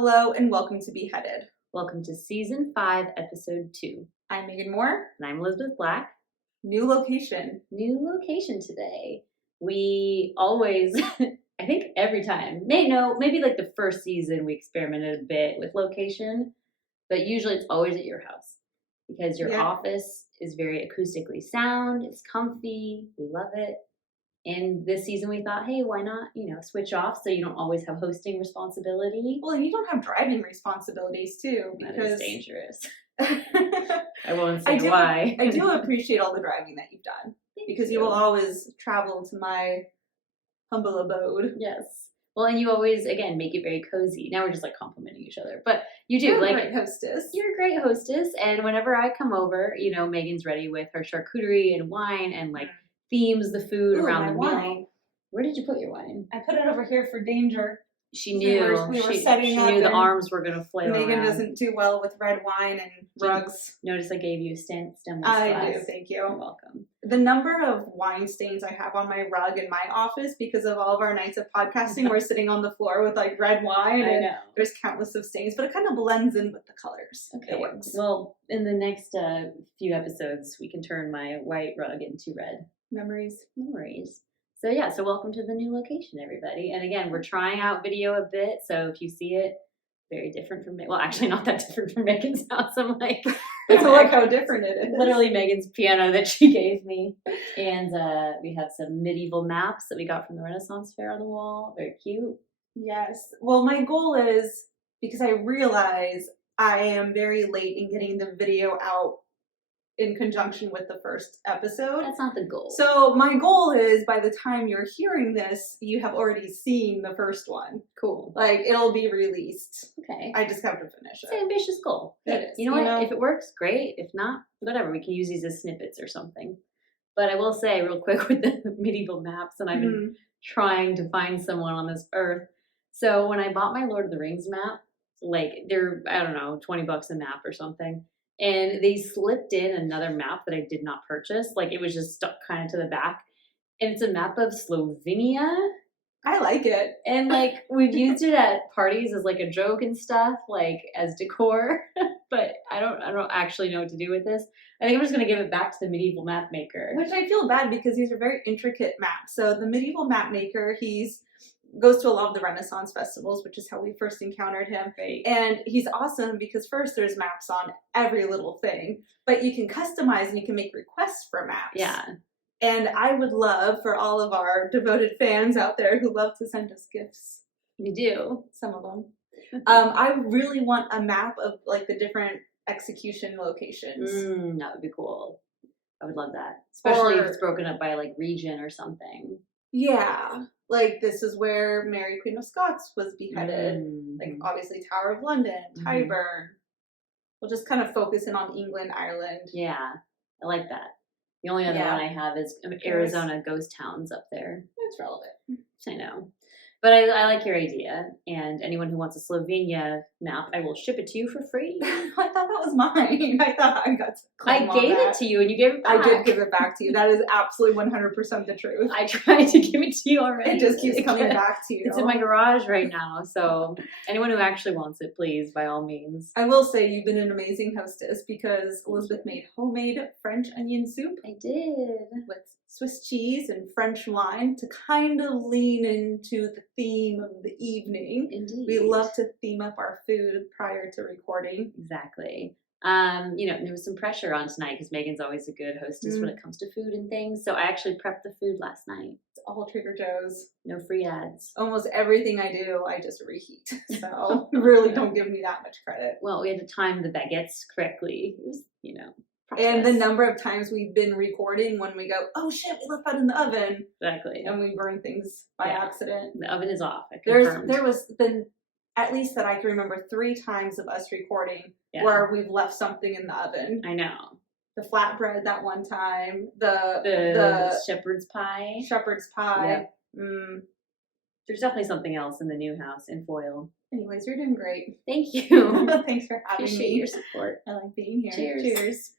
Hello and welcome to Beheaded. Welcome to Season 5, Episode 2. I'm Megan Moore. And I'm Elizabeth Black. New location. New location today. We always, I think every time, maybe like the first season we experimented a bit with location, but usually it's always at your house because your office is very acoustically sound, it's comfy, we love it. And this season we thought, hey, why not, switch off so you don't always have hosting responsibility. Well, and you don't have driving responsibilities too, because that is dangerous. I won't say why. I do appreciate all the driving that you've done because you will always travel to my humble abode. Yes. Well, and you always, again, make it very cozy. Now we're just like complimenting each other, but you do. You're a great hostess. You're a great hostess. And whenever I come over, Megan's ready with her charcuterie and wine and themes the food around the meal. Where did you put your wine? I put it over here for danger. She knew. We were setting up. She knew the arms were going to flail Megan around. doesn't do well with red wine and rugs. Notice I gave you a stemless glass. I do, thank you. You're welcome. The number of wine stains I have on my rug in my office because of all of our nights of podcasting, we're sitting on the floor with red wine and there's countless of stains, but it kind of blends in with the colors. Okay. It works. Well, in the next few episodes, we can turn my white rug into red. Memories. So welcome to the new location, everybody. And again, we're trying out video a bit, so if you see it, very different from well, actually not that different from Megan's house. I'm like, look how different it is. Literally Megan's piano that she gave me. And we have some medieval maps that we got from the Renaissance Fair on the wall. Very cute. Yes. Well, my goal is, because I realize I am very late in getting the video out in conjunction with the first episode. That's not the goal. So my goal is by the time you're hearing this, you have already seen the first one. Cool. It'll be released. Okay. I just have to finish it. It's an ambitious goal. It is. You know what? If it works, great. If not, whatever. We can use these as snippets or something. But I will say real quick with the medieval maps, and I've been trying to find someone on this earth. So when I bought my Lord of the Rings map, they're, I don't know, $20 a map or something. And they slipped in another map that I did not purchase. It was just stuck kind of to the back. And it's a map of Slovenia. I like it. And we've used it at parties as a joke and stuff, as decor. But I don't actually know what to do with this. I think I'm just going to give it back to the medieval map maker. Which I feel bad because these are very intricate maps. So the medieval map maker, goes to a lot of the Renaissance festivals, which is how we first encountered him. Right. And he's awesome because first there's maps on every little thing, but you can customize and you can make requests for maps. Yeah. And I would love for all of our devoted fans out there who love to send us gifts. You do. Some of them. I really want a map of the different execution locations. That would be cool. I would love that. Especially if it's broken up by region or something. Yeah. This is where Mary Queen of Scots was beheaded. Obviously Tower of London, Tyburn. We'll just kind of focus in on England, Ireland. Yeah, I like that. The only other one I have is Arizona ghost towns up there. That's relevant. I know. But I like your idea, and anyone who wants a Slovenia map, I will ship it to you for free. I thought that was mine. I thought I got to claim I gave it to you, and you gave it back. I did give it back to you. That is absolutely 100% the truth. I tried to give it to you already. It just keeps coming back to you. It's in my garage right now, so anyone who actually wants it, please, by all means. I will say you've been an amazing hostess because Elizabeth made homemade French onion soup. I did. With Swiss cheese and French wine to kind of lean into the theme of the evening. Indeed. We love to theme up our food prior to recording. Exactly. There was some pressure on tonight because Megan's always a good hostess when it comes to food and things. So I actually prepped the food last night. It's all Trader Joe's. No free ads. Almost everything I do, I just reheat. So really don't give me that much credit. Well, we had to time the baguettes correctly. It was, process. And the number of times we've been recording when we go, oh shit, we left that in the oven. Exactly. And we burn things by accident. The oven is off. There was been, at least that I can remember, 3 times of us recording where we've left something in the oven. I know. The flatbread that one time. The shepherd's pie. Shepherd's pie. Yep. There's definitely something else in the new house in foil. Anyways, you're doing great. Thank you. Thanks for having me. Appreciate your support. I like being here. Cheers.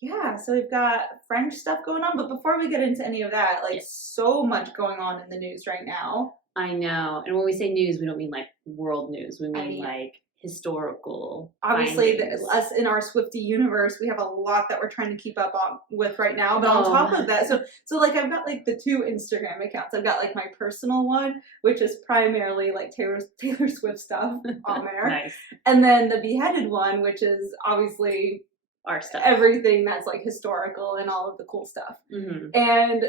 Yeah, so we've got French stuff going on, but before we get into any of that, so much going on in the news right now. I know. And when we say news, we don't mean like world news. We mean like historical. Obviously, us in our Swiftie universe, we have a lot that we're trying to keep up on with right now. But on top of that, so like I've got like the 2 Instagram accounts. I've got like my personal one, which is primarily like Taylor Swift stuff on there. Nice. And then the Beheaded one, which is obviously our stuff, everything that's like historical and all of the cool stuff. Mm-hmm. And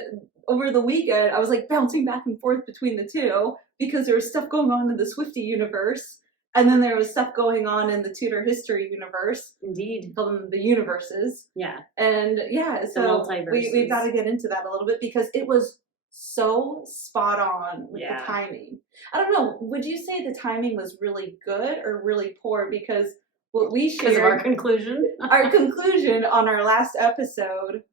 over the weekend, I was like bouncing back and forth between the 2 because there was stuff going on in the Swiftie universe. And then there was stuff going on in the Tudor history universe. Indeed. Call them the universes. Yeah. And yeah, so we've got to get into that a little bit because it was so spot on with the timing. I don't know, would you say the timing was really good or really poor? Because what we shared... Because of our conclusion? Our conclusion on our last episode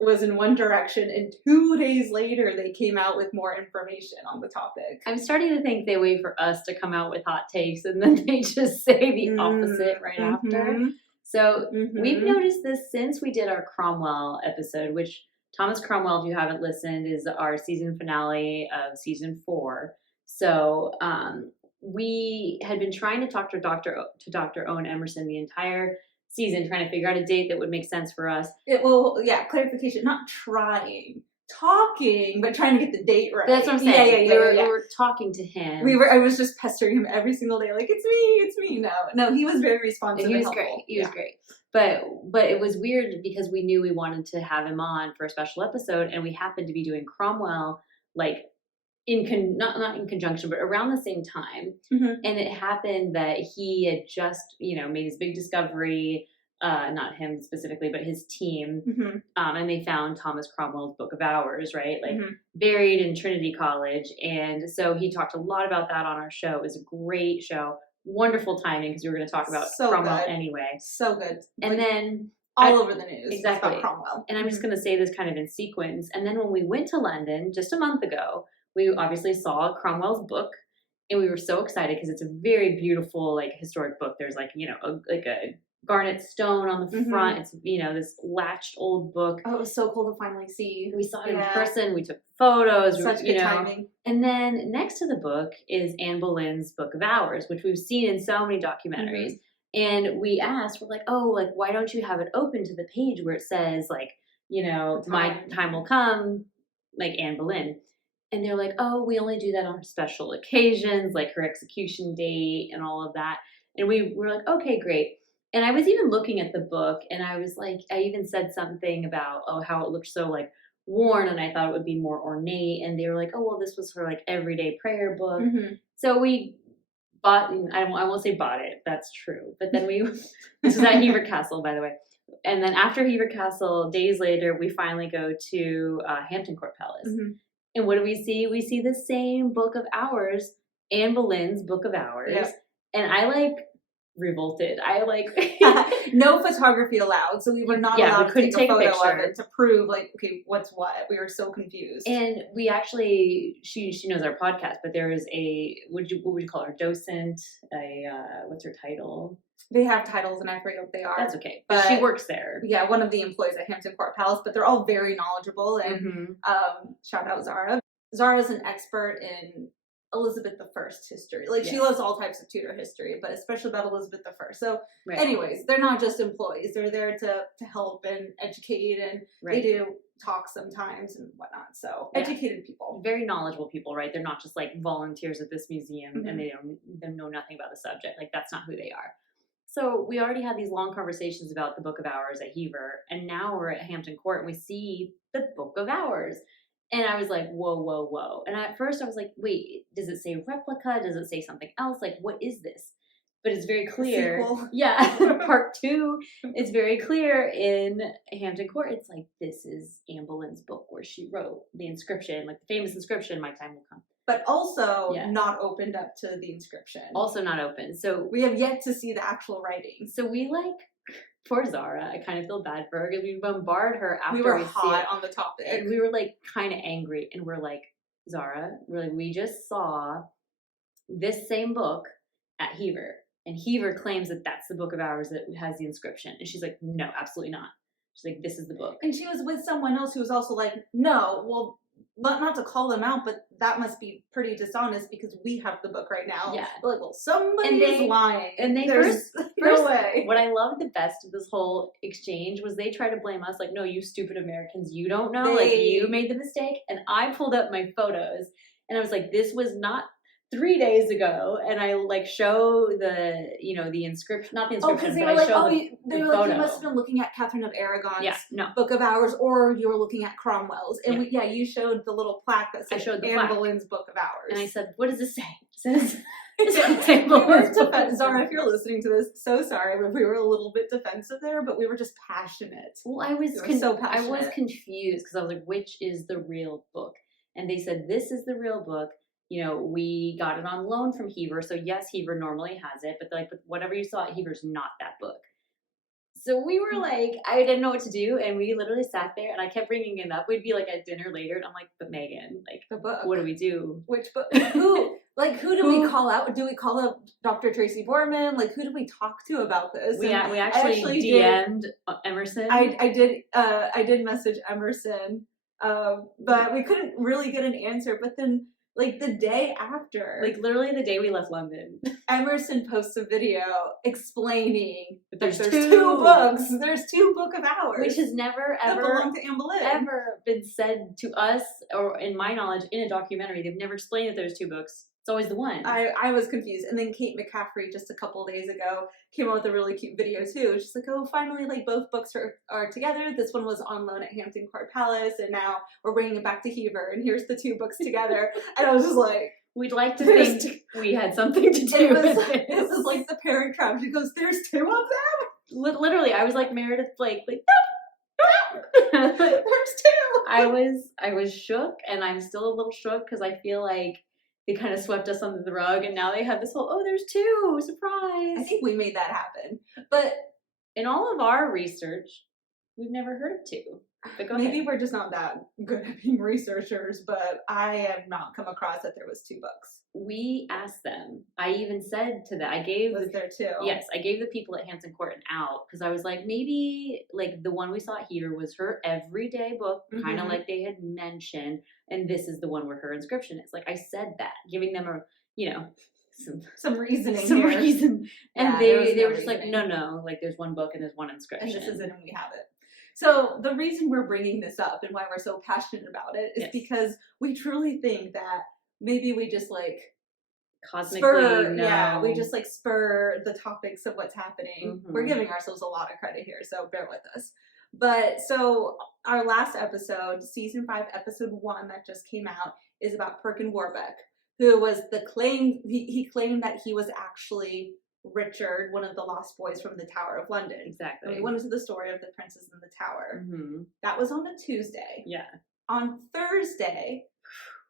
was in one direction, and 2 days later they came out with more information on the topic. I'm starting to think they wait for us to come out with hot takes and then they just say the opposite right after. So we've noticed this since we did our Cromwell episode, which Thomas Cromwell, if you haven't listened, is our season finale of season 4. So we had been trying to talk to Dr. Owen Emerson the entire season, trying to figure out a date that would make sense for us. Clarification, not trying. Talking, but trying to get the date right. That's what I'm saying. We were talking to him. I was just pestering him every single day, like, it's me. No, he was very responsive. He was great. He was great. But it was weird because we knew we wanted to have him on for a special episode, and we happened to be doing Cromwell, like, not in conjunction, but around the same time. And it happened that he had just, made his big discovery, not him specifically, but his team. And they found Thomas Cromwell's Book of Hours, right? Like buried in Trinity College. And so he talked a lot about that on our show. It was a great show. Wonderful timing because we were going to talk about Cromwell anyway. So good. And then all over the news. Exactly. About Cromwell. And I'm just going to say this kind of in sequence. And then when we went to London just a month ago, we obviously saw Cromwell's book, and we were so excited because it's a very beautiful, like, historic book. There's like, a garnet stone on the front. It's, this latched old book. Oh, it was so cool to finally see. We saw it in person. We took photos. Such good timing. And then next to the book is Anne Boleyn's Book of Hours, which we've seen in so many documentaries. And we asked, we're like, why don't you have it open to the page where it says, like, my time will come, like Anne Boleyn. And they're like, we only do that on special occasions, like her execution date and all of that. And we were like, okay, great. And I was even looking at the book, and I was like, I even said something about, how it looked so, like, worn, and I thought it would be more ornate. And they were like, this was her, like, everyday prayer book. So we bought, I won't say bought it, that's true. But then this was at Hever Castle, by the way. And then after Hever Castle, days later, we finally go to Hampton Court Palace. And what do we see? We see the same Book of Hours, Anne Boleyn's Book of Hours. Yep. And I, revolted. No photography allowed, so we were not allowed to take a photo of it to prove, okay, what's what. We were so confused. And we actually, she knows our podcast, but there is what would you call her? Docent? What's her title? They have titles, and I forget what they are. That's okay. But she works there. Yeah, one of the employees at Hampton Court Palace, but they're all very knowledgeable. And shout out Zara. Zara's an expert in Elizabeth I history. She loves all types of Tudor history, but especially about Elizabeth I. So anyways, they're not just employees. They're there to help and educate, and they do talk sometimes and whatnot. So educated people. Very knowledgeable people, right? They're not just like volunteers at this museum and they know nothing about the subject. Like, that's not who they are. So we already had these long conversations about the Book of Hours at Hever, and now we're at Hampton Court and we see the Book of Hours. And I was like, whoa. And at first I was like, wait, does it say replica? Does it say something else? Like, what is this? But it's very clear. Part 2. It's very clear in Hampton Court. It's like, this is Anne Boleyn's book where she wrote the inscription, like the famous inscription, "My time will come." But also not opened up to the inscription. Also not open. So we have yet to see the actual writing. So we poor Zara, I kind of feel bad for her because we bombarded her after we were hot on the topic. And we were kind of angry, and we're like, Zara, we just saw this same book at Hever, and Hever claims that that's the Book of Hours that has the inscription. And she's like, no, absolutely not. She's like, this is the book. And she was with someone else who was also like, no, well, not to call them out, but that must be pretty dishonest because we have the book right now. Yeah. We're like, well, somebody is lying. And they There's no way. What I loved the best of this whole exchange was they tried to blame us, like, no, you stupid Americans, you don't know, like, you made the mistake. And I pulled up my photos, and I was like, this was not 3 days ago, and I like show the, you know, the inscription, not the inscription, they but were I like, show they were like, you must have been looking at Catherine of Aragon's Book of Hours, or you were looking at Cromwell's, and you showed the little plaque that said Anne Boleyn's Book of Hours, and I said, what does this say? It says Zara, if you're listening to this, so sorry, but we were a little bit defensive there, but we were just passionate. Well, I was so passionate. I was confused because I was like, which is the real book? And they said, this is the real book. You know, we got it on loan from Hever. So yes, Hever normally has it, but like whatever you saw at Hever's not that book. So we were like, I didn't know what to do. And we literally sat there and I kept bringing it up. We'd be like at dinner later. And I'm like, but Megan, like, the book. What do we do? Which book? Who do we call out? Do we call up Dr. Tracy Borman? Like, who do we talk to about this? We actually DM'd Emerson. I did message Emerson, but we couldn't really get an answer. But then, like, the day after, like literally the day we left London, Emerson posts a video explaining that there's two books. There's 2 Book of Hours, which has never that belong to Anne Boleyn. Ever been said to us, or in my knowledge, in a documentary. They've never explained that there's 2 books. It's always the one. I was confused. And then Kate McCaffrey just a couple days ago came out with a really cute video too. She's like, oh, finally, like, both books are together. This one was on loan at Hampton Court Palace, and now we're bringing it back to Hever, and here's the 2 books together. And I was just like, we'd like to think we had something to do with it. It was like the Parent Trap. She goes, there's 2 of them? Literally, I was like Meredith Blake, like, there's 2. I was shook, and I'm still a little shook because I feel like they kind of swept us under the rug, and now they have this whole, oh, there's 2, surprise. I think we made that happen. But in all of our research, we've never heard of 2. But go maybe ahead. we're just not that good at being researchers, but I have not come across that there was 2 books. We asked them. I even said to them, I gave... Was there 2? Yes, I gave the people at Hampton Court an out, because I was like, maybe, like, the one we saw here was her everyday book, kind of like they had mentioned, and this is the one where her inscription is. Like, I said that, giving them a, you know, some reasoning some here. reason. And yeah, they were just like, no, like, there's 1 book and there's 1 inscription. And this is it, and we have it. So the reason we're bringing this up and why we're so passionate about it is because we truly think that maybe we just like cosmically we just like spur the topics of what's happening. We're giving ourselves a lot of credit here, so bear with us. But so our last episode, season 5, episode 1 that just came out, is about Perkin Warbeck, who was he claimed that he was actually Richard, one of the lost boys from the Tower of London. Exactly. And we went into the story of the Princess in the Tower. That was on a Tuesday. Yeah. On Thursday,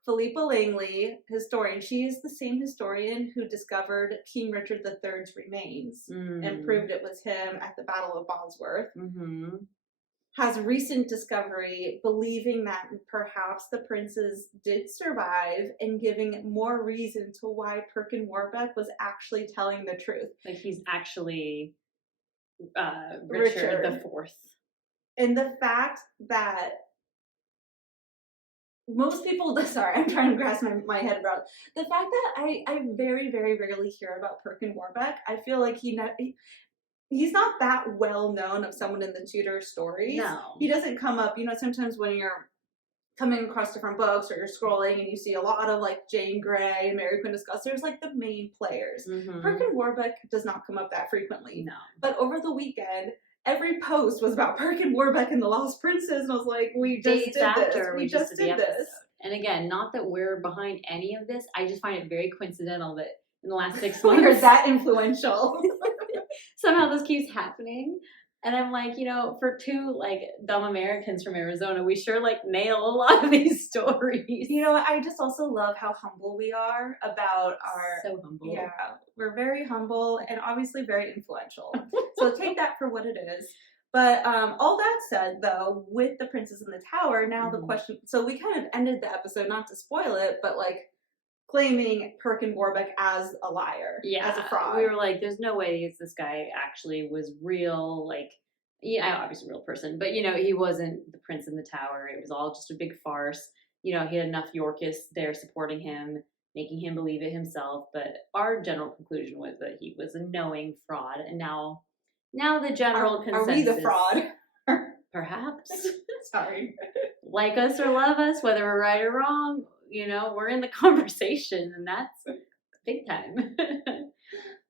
Philippa Langley, historian, she is the same historian who discovered King Richard III's remains and proved it was him at the Battle of Bosworth. Has recent discovery believing that perhaps the princes did survive and giving more reason to why Perkin Warbeck was actually telling the truth. Like, he's actually Richard IV. And the fact that most people, sorry, I'm trying to grasp my head around the fact that I very, very rarely hear about Perkin Warbeck. I feel like he's not that well known of someone in the Tudor stories. No. He doesn't come up, sometimes when you're coming across different books or you're scrolling and you see a lot of like Jane Grey and Mary Queen of Scots, there's like the main players. Perkin Warbeck does not come up that frequently. No. But over the weekend, every post was about Perkin Warbeck and the Lost Princes, and I was like, we just did this. And again, not that we're behind any of this, I just find it very coincidental that in the last 6 We're months that influential. somehow this keeps happening. And I'm like, for 2 like dumb Americans from Arizona, we sure like nail a lot of these stories. I just also love how humble we are about our. So humble. Yeah, we're very humble and obviously very influential. So take that for what it is. But all that said, though, with the Princess in the Tower, now the question. So we kind of ended the episode, not to spoil it, but like claiming Perkin Warbeck as a liar, as a fraud. We were like, there's no way this guy actually was real, like, obviously a real person, but he wasn't the prince in the tower. It was all just a big farce. you know, he had enough Yorkists there supporting him, making him believe it himself. But our general conclusion was that he was a knowing fraud. And now the general consensus. Are we the fraud? Perhaps. Sorry. Like us or love us, whether we're right or wrong, you know, we're in the conversation, and that's big time.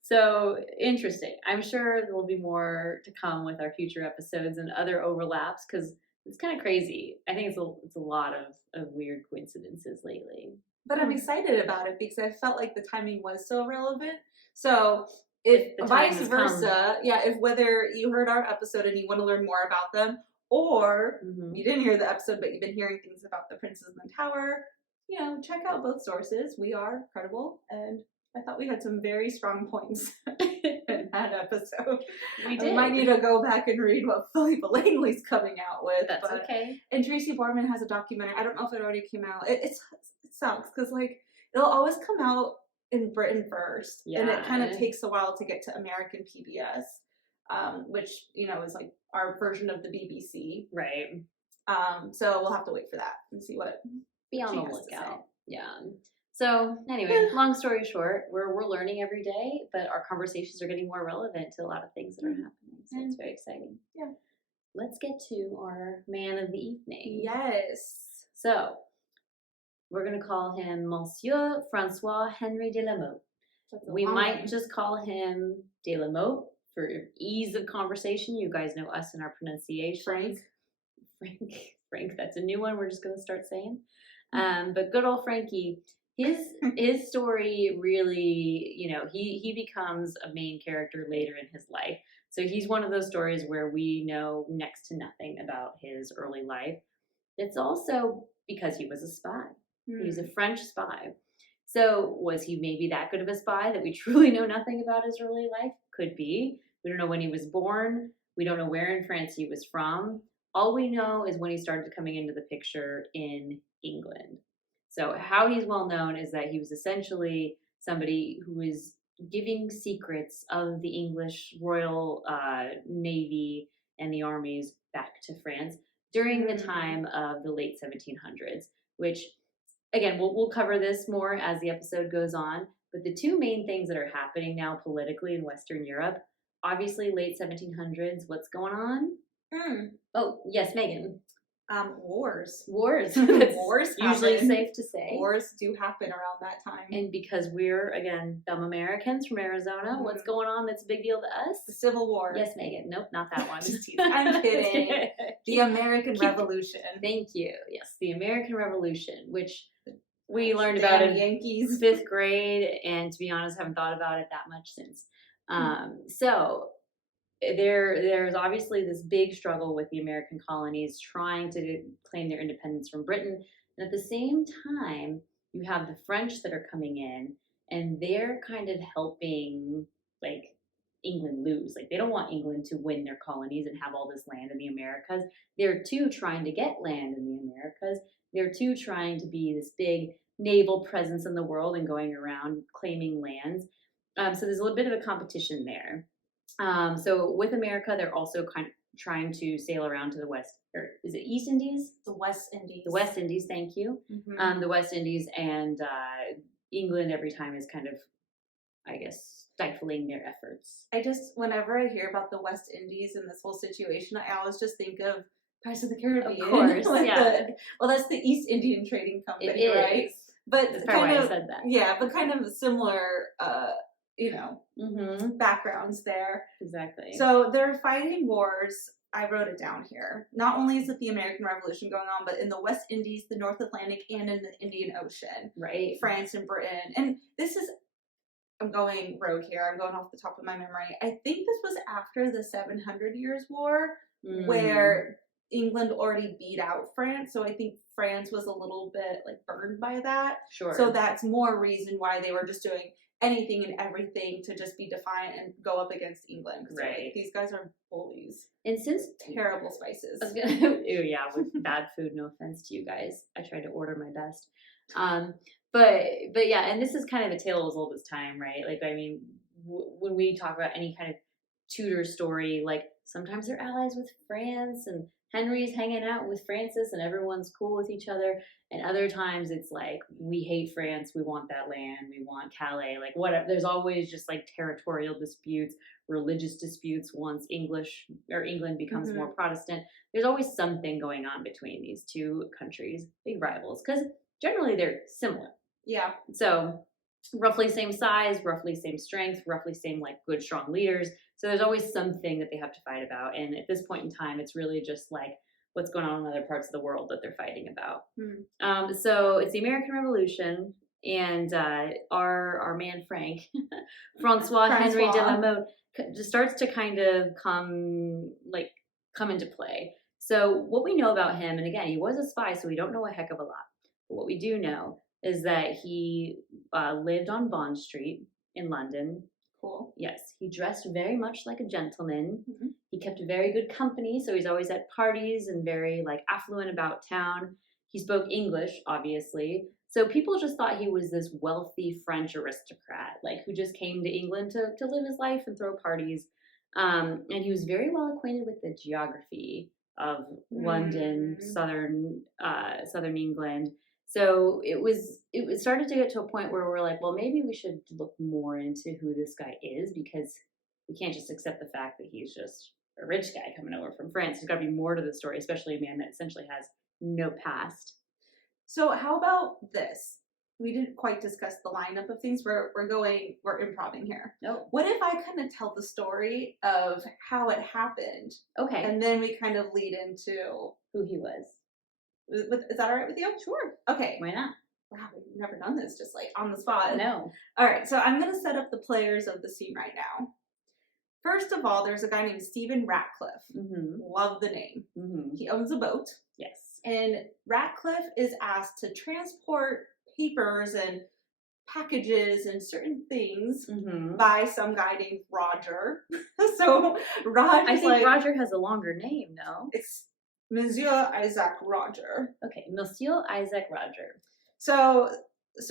So interesting. I'm sure there will be more to come with our future episodes and other overlaps, because it's kind of crazy. I think it's a lot of weird coincidences lately. But I'm excited about it because I felt like the timing was so relevant. So if vice versa, if whether you heard our episode and you want to learn more about them, or you didn't hear the episode but you've been hearing things about the Princes in the Tower, you know, check out both sources. We are credible, and I thought we had some very strong points in that episode. We did. We might need to go back and read what Philippa Langley's coming out with. That's okay. And Tracy Borman has a documentary. I don't know if it already came out. It sucks because, like, it'll always come out in Britain first. Yeah. And it kind of takes a while to get to American PBS, which, you know, is like our version of the BBC. Right. So we'll have to wait for that and see what. Be on the lookout. Yeah. So anyway, long story short, we're learning every day, but our conversations are getting more relevant to a lot of things that are happening. So it's very exciting. Yeah. Let's get to our man of the evening. Yes. So we're going to call him Monsieur Francois Henry de la Motte. We might just call him de la Motte for ease of conversation. You guys know us and our pronunciation. Frank, that's a new one we're just going to start saying. But good old Frankie, his story really, you know, he becomes a main character later in his life. So he's one of those stories where we know next to nothing about his early life. It's also because he was a spy. He was a French spy. So was he maybe that good of a spy that we truly know nothing about his early life? Could be. We don't know when he was born. We don't know where in France he was from. All we know is when he started coming into the picture in England. So how he's well known is that he was essentially somebody who was giving secrets of the English Royal Navy and the armies back to France during the time of the late 1700s, which, again, we'll cover this more as the episode goes on. But the two main things that are happening now politically in Western Europe, obviously late 1700s, what's going on? Oh, yes, Megan. Wars. Wars. Wars usually happen. Safe to say. Wars do happen around that time. And because we're, again, dumb Americans from Arizona, what's going on that's a big deal to us? The Civil War. Yes, Megan. Nope, not that one. I'm kidding. The American Revolution. Thank you. Yes, the American Revolution, which we learned about in Yankees 5th grade, and to be honest, haven't thought about it that much since. So there's obviously this big struggle with the American colonies trying to claim their independence from Britain. And at the same time, you have the French that are coming in, and they're kind of helping, like, England lose. Like, they don't want England to win their colonies and have all this land in the Americas. They're too trying to get land in the Americas. They're too trying to be this big naval presence in the world and going around claiming lands. So there's a little bit of a competition there. So with America, they're also kind of trying to sail around to the West, or is it East Indies? The West Indies. The West Indies, thank you. The West Indies, and England every time is kind of, I guess, stifling their efforts. Whenever I hear about the West Indies and this whole situation, I always just think of Pirates of the Caribbean. Of course, yeah. That's the East Indian Trading Company, right? But that's probably why I said that. Yeah, but kind of similar, backgrounds there. Exactly. So they're fighting wars. I wrote it down here. Not only is it the American Revolution going on, but in the West Indies, the North Atlantic, and in the Indian Ocean. Right. France and Britain. And this is, I'm going rogue here. I'm going off the top of my memory. I think this was after the 700 Years' War, where England already beat out France. So I think France was a little bit, like, burned by that. Sure. So that's more reason why they were just doing anything and everything to just be defiant and go up against England. Right. Like, these guys are bullies. And since terrible spices. I was gonna, yeah, with bad food. No offense to you guys. I tried to order my best. But yeah, and this is kind of a tale as old as time, right? Like, I mean, when we talk about any kind of Tudor story, like sometimes they're allies with France and Henry's hanging out with Francis and everyone's cool with each other. And other times it's like, we hate France, we want that land, we want Calais, like whatever. There's always just like territorial disputes, religious disputes once England becomes more Protestant. There's always something going on between these two countries, big rivals, because generally they're similar. Yeah. So roughly same size, roughly same strength, roughly same like good, strong leaders. So there's always something that they have to fight about. And at this point in time, it's really just like what's going on in other parts of the world that they're fighting about. So it's the American Revolution, and our man Francois Henry de la Motte, just starts to kind of come into play. So what we know about him, and again, he was a spy, so we don't know a heck of a lot. But what we do know is that he lived on Bond Street in London. Cool. Yes, he dressed very much like a gentleman. He kept very good company, so he's always at parties and very like affluent about town. He spoke English, obviously. So people just thought he was this wealthy French aristocrat, like who just came to England to live his life and throw parties. And he was very well acquainted with the geography of London, southern England. So it started to get to a point where we're like, well, maybe we should look more into who this guy is, because we can't just accept the fact that he's just a rich guy coming over from France. There's got to be more to the story, especially a man that essentially has no past. So how about this? We didn't quite discuss the lineup of things. We're improvising here. Nope. What if I kind of tell the story of how it happened? Okay. And then we kind of lead into who he was. Is that all right with you? Sure. Okay. Why not? Wow, we've never done this just like on the spot. No. All right, so I'm going to set up the players of the scene right now. First of all, there's a guy named Stephen Ratcliffe. Love the name. He owns a boat. Yes. And Ratcliffe is asked to transport papers and packages and certain things by some guy named Roger. So Roger. I think Roger has a longer name, no? It's Monsieur Isaac Roger. Okay, Monsieur Isaac Roger. So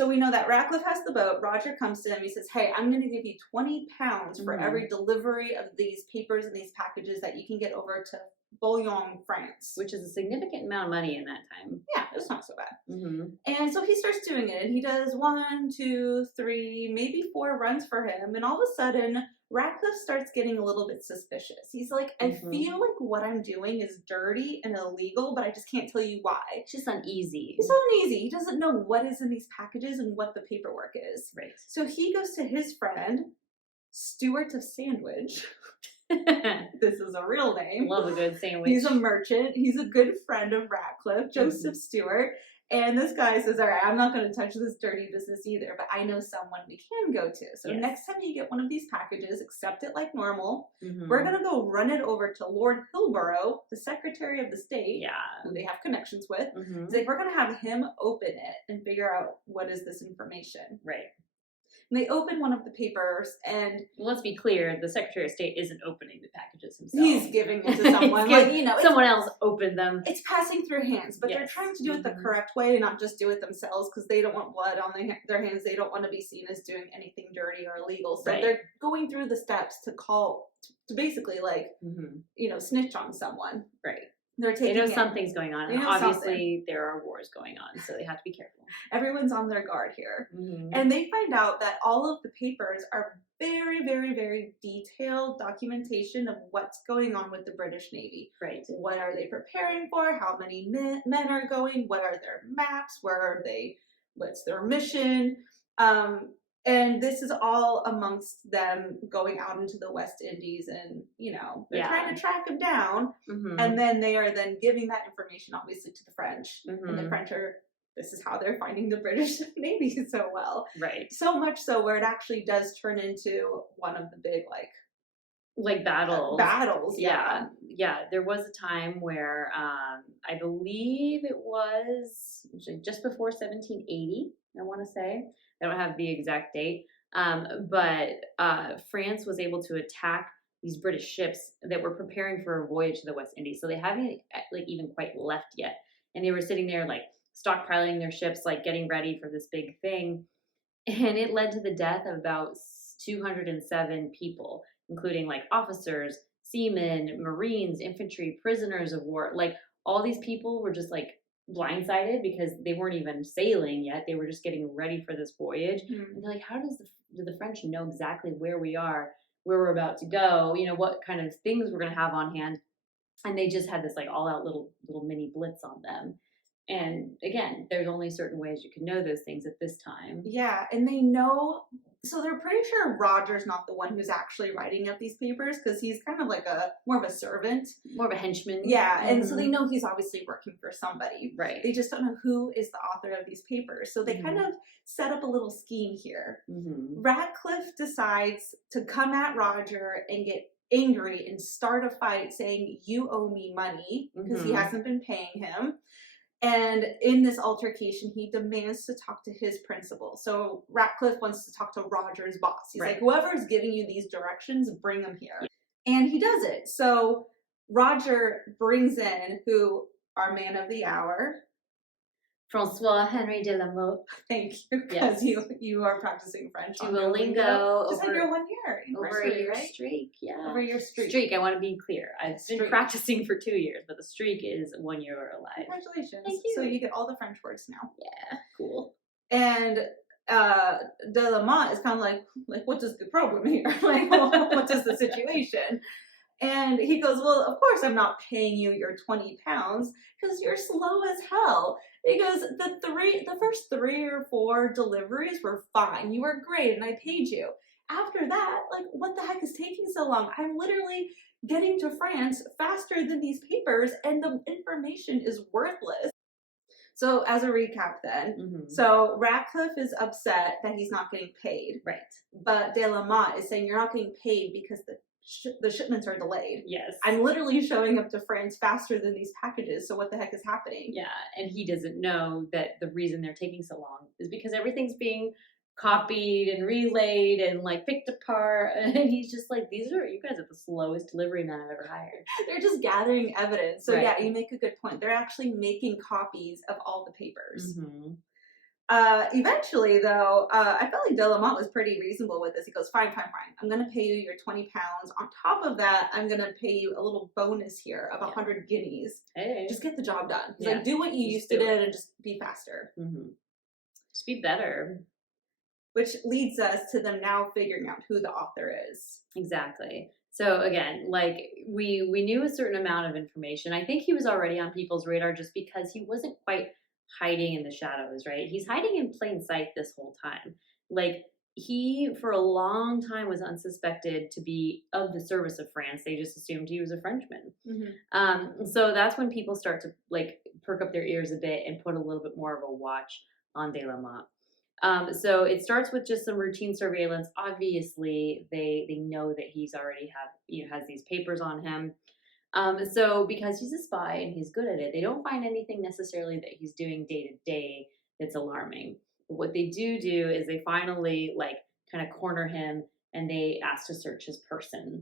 we know that Ratcliffe has the boat. Roger comes to him. He says, hey, I'm going to give you 20 pounds for every delivery of these papers and these packages that you can get over to Boulogne, France. Which is a significant amount of money in that time. Yeah, it's not so bad. And so he starts doing it. And he does 1, 2, 3, maybe 4 runs for him. And all of a sudden, Ratcliffe starts getting a little bit suspicious. He's like, I feel like what I'm doing is dirty and illegal, but I just can't tell you why. It's just uneasy. He's uneasy. He doesn't know what is in these packages and what the paperwork is. Right. So he goes to his friend, Stuart of Sandwich. This is a real name. Love a good sandwich. He's a merchant. He's a good friend of Ratcliffe, Joseph Stewart. And this guy says, all right, I'm not going to touch this dirty business either, but I know someone we can go to. So next time you get one of these packages, accept it like normal. We're going to go run it over to Lord Hilborough, the Secretary of the State, who they have connections with. It's like, we're going to have him open it and figure out what is this information. Right. And they open one of the papers, and let's be clear, the Secretary of State isn't opening the packages himself. He's giving it to someone. Someone else opened them. It's passing through hands, but they're trying to do it the correct way and not just do it themselves, because they don't want blood on their hands. They don't want to be seen as doing anything dirty or illegal. So they're going through the steps to basically snitch on someone. Right. They know something's going on. And obviously, there are wars going on, so they have to be careful. Everyone's on their guard here. And they find out that all of the papers are very, very, very detailed documentation of what's going on with the British Navy. Right. What are they preparing for? How many men are going? What are their maps? Where are they? What's their mission? And this is all amongst them going out into the West Indies, and they're trying to track him down. And then they are then giving that information obviously to the French, and the French this is how they're finding the British Navy so well. Right. So much so where it actually does turn into one of the big battles. Battles. Yeah. There was a time where I believe it was just before 1780. I want to say. I don't have the exact date, but France was able to attack these British ships that were preparing for a voyage to the West Indies. So they haven't even quite left yet, and they were sitting there stockpiling their ships, getting ready for this big thing, and it led to the death of about 207 people, including like officers, seamen, Marines, infantry, prisoners of war. Like all these people were just like blindsided because they weren't even sailing yet. They were just getting ready for this voyage. And they're like, how do the French know exactly where we are, where we're about to go, what kind of things we're going to have on hand? And they just had this like all out little mini blitz on them. And again, there's only certain ways you can know those things at this time. Yeah, and they know, so they're pretty sure Roger's not the one who's actually writing up these papers because he's kind of like more of a servant. More of a henchman. Yeah, and so they know he's obviously working for somebody. Right. They just don't know who is the author of these papers. So they kind of set up a little scheme here. Ratcliffe decides to come at Roger and get angry and start a fight saying, you owe me money, because he hasn't been paying him. And in this altercation, he demands to talk to his principal. So Ratcliffe wants to talk to Roger's boss. He's like, whoever's giving you these directions, bring them here. And he does it. So Roger brings in our man of the hour, Francois Henry de la Motte. Thank you, because you are practicing French. Duolingo. Just had your 1 year. Over a year streak, yeah. Over your streak. Streak, I want to be clear. I've been practicing for 2 years, but the streak is 1 year alive. Congratulations. Thank you. So you get all the French words now. Yeah, cool. And de la Motte is kind of like, what is the problem here? Like, what is the situation? And he goes, well, of course I'm not paying you your 20 pounds because you're slow as hell. He goes, the first 3 or 4 deliveries were fine. You were great and I paid you. After that, like, what the heck is taking so long? I'm literally getting to France faster than these papers and the information is worthless. So as a recap then, so Ratcliffe is upset that he's not getting paid. Right. But de la Motte is saying you're not getting paid because the shipments are delayed. Yes. I'm literally showing up to France faster than these packages, so what the heck is happening? Yeah, and he doesn't know that the reason they're taking so long is because everything's being copied and relayed and like picked apart, and he's just like, you guys are the slowest delivery man I've ever hired. They're just gathering evidence. So yeah, you make a good point. They're actually making copies of all the papers. Eventually, though, I felt like de la Motte was pretty reasonable with this. He goes, fine. I'm going to pay you your 20 pounds. On top of that, I'm going to pay you a little bonus here of 100 guineas. Hey. Just get the job done. He's like, do what you used to do and just be faster. Just be better. Which leads us to them now figuring out who the author is. Exactly. So again, like we knew a certain amount of information. I think he was already on people's radar just because he wasn't quite hiding in the shadows, right? He's hiding in plain sight this whole time. Like he, for a long time, was unsuspected to be of the service of France. They just assumed he was a Frenchman. So that's when people start to like perk up their ears a bit and put a little bit more of a watch on de la Motte. So it starts with just some routine surveillance. Obviously, they know that he's already has these papers on him. So because he's a spy and he's good at it, they don't find anything necessarily that he's doing day to day that's alarming. But what they do is they finally like kind of corner him and they ask to search his person.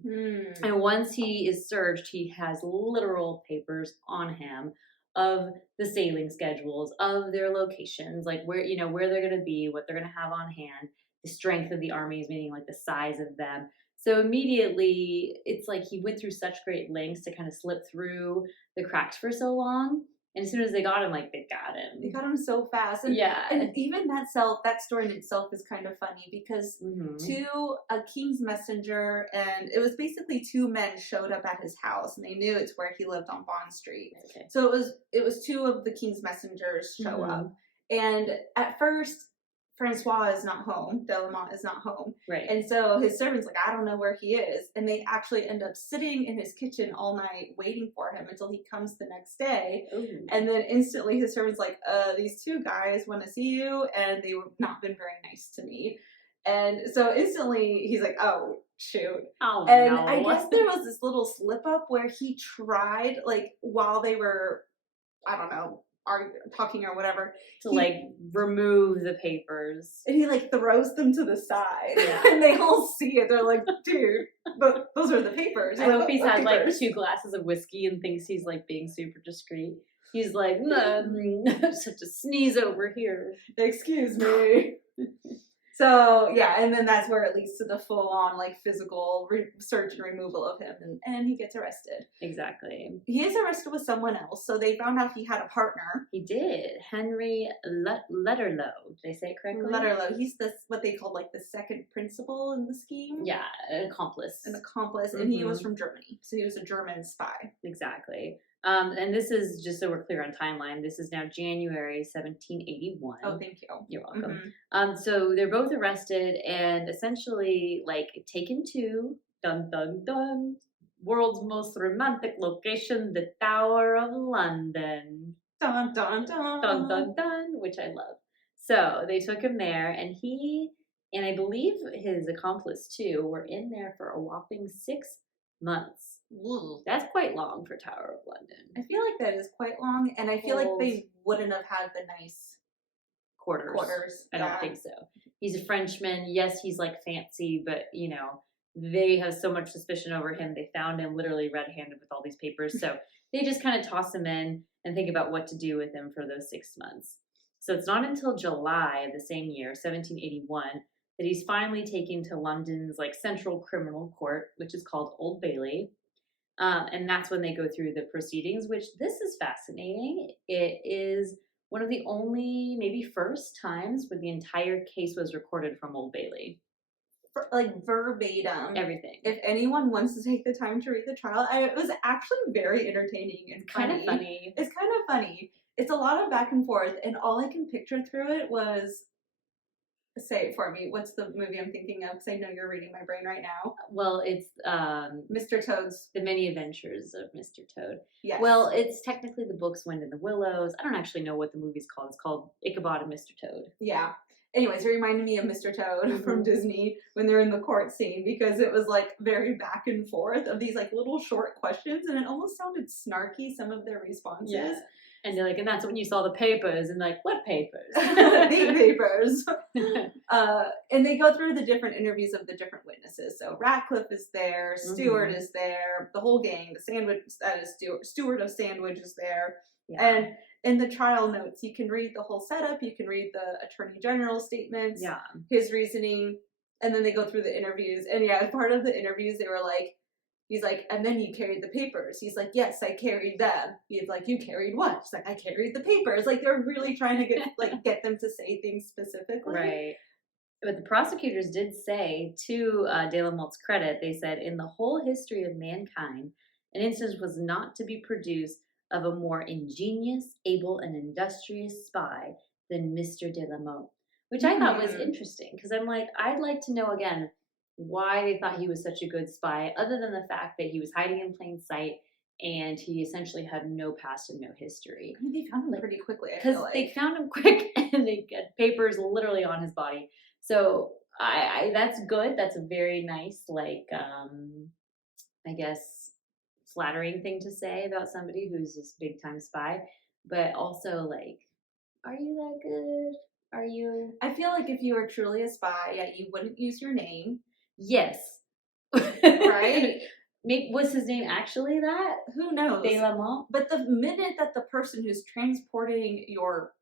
And once he is searched, he has literal papers on him of the sailing schedules, of their locations, like where they're going to be, what they're going to have on hand, the strength of the armies, meaning like the size of them. So immediately, it's like he went through such great lengths to kind of slip through the cracks for so long. And as soon as they got him, like, they got him. They got him so fast. And, and even that story in itself is kind of funny because a king's messenger, and it was basically 2 men showed up at his house, and they knew it's where he lived on Bond Street. So it was 2 of the king's messengers show up. And at first, Francois is not home. De la Motte is not home. Right. And so his servant's like, I don't know where he is. And they actually end up sitting in his kitchen all night waiting for him until he comes the next day. Ooh. And then instantly his servant's like, these 2 guys want to see you. And they've not been very nice to me. And so instantly he's like, oh, shoot. Oh, and no. I guess there was this little slip up where he tried, like, while they were, I don't know, talking or whatever, to like remove the papers, and he like throws them to the side, and they all see it. They're like, "Dude, but those are the papers." I hope he's had like 2 glasses of whiskey and thinks he's like being super discreet. He's like, no, such a sneeze over here. Excuse me. So yeah, and then that's where it leads to the full on like physical search and removal of him, and he gets arrested. Exactly. He is arrested with someone else, so they found out he had a partner. He did. Henry Letterlow. Did I say it correctly? Letterlow. He's what they called like the second principal in the scheme. Yeah, an accomplice. And he was from Germany, so he was a German spy. Exactly. And this is, just so we're clear on timeline, this is now January 1781. Oh, thank you. You're welcome. So they're both arrested and essentially like taken to dun dun dun world's most romantic location, the Tower of London. Dun dun dun dun dun dun, which I love. So they took him there, and he and I believe his accomplice too were in there for a whopping 6 months. Ooh. That's quite long for Tower of London. I feel like that is quite long, and I feel like they wouldn't have had the nice quarters. I don't think so. He's a Frenchman. Yes, he's like fancy, but you know, they have so much suspicion over him. They found him literally red-handed with all these papers. So they just kind of toss him in and think about what to do with him for those 6 months. So it's not until July of the same year, 1781, that he's finally taken to London's like central criminal court, which is called Old Bailey. And that's when they go through the proceedings, which this is fascinating. It is one of the only, maybe first times where the entire case was recorded from Old Bailey. Like verbatim. Everything. If anyone wants to take the time to read the trial, it was actually very entertaining and kind of funny. It's kind of funny. It's a lot of back and forth, and all I can picture through it was, say it for me. What's the movie I'm thinking of? Because I know you're reading my brain right now. Well, it's Mr. Toad's The Many Adventures of Mr. Toad. Yes. Well, it's technically the book's Wind in the Willows. I don't actually know what the movie's called. It's called Ichabod and Mr. Toad. Yeah. Anyways, it reminded me of Mr. Toad from Disney when they're in the court scene, because it was like very back and forth of these like little short questions, and it almost sounded snarky, some of their responses. Yeah. And they're like, and that's when you saw the papers, and like, what papers? The papers. And they go through the different interviews of the different witnesses. So Ratcliffe is there, Stewart is there, the whole gang, the sandwich, Stewart of Sandwich is there. Yeah. And in the trial notes, you can read the whole setup, you can read the Attorney General's statements, his reasoning, and then they go through the interviews. And yeah, as part of the interviews, they were like, he's like, and then you carried the papers. He's like, yes, I carried them. He's like, you carried what? She's like, I carried the papers. Like, they're really trying to get them to say things specifically. Right. But the prosecutors did say, to De La Motte's credit, they said, in the whole history of mankind, an instance was not to be produced of a more ingenious, able, and industrious spy than Mr. De La Motte. Which I thought was interesting, because I'm like, I'd like to know, again, why they thought he was such a good spy, other than the fact that he was hiding in plain sight and he essentially had no past and no history. I mean, they found him pretty quickly, because they found him quick, and they got papers literally on his body. So I that's good. That's a very nice, like, I guess, flattering thing to say about somebody who's this big time spy. But also, like, are you that good? Are you? I feel like if you were truly a spy, you wouldn't use your name. Yes. Right? Was his name actually that? Who knows? De La Motte? But the minute that the person who's transporting your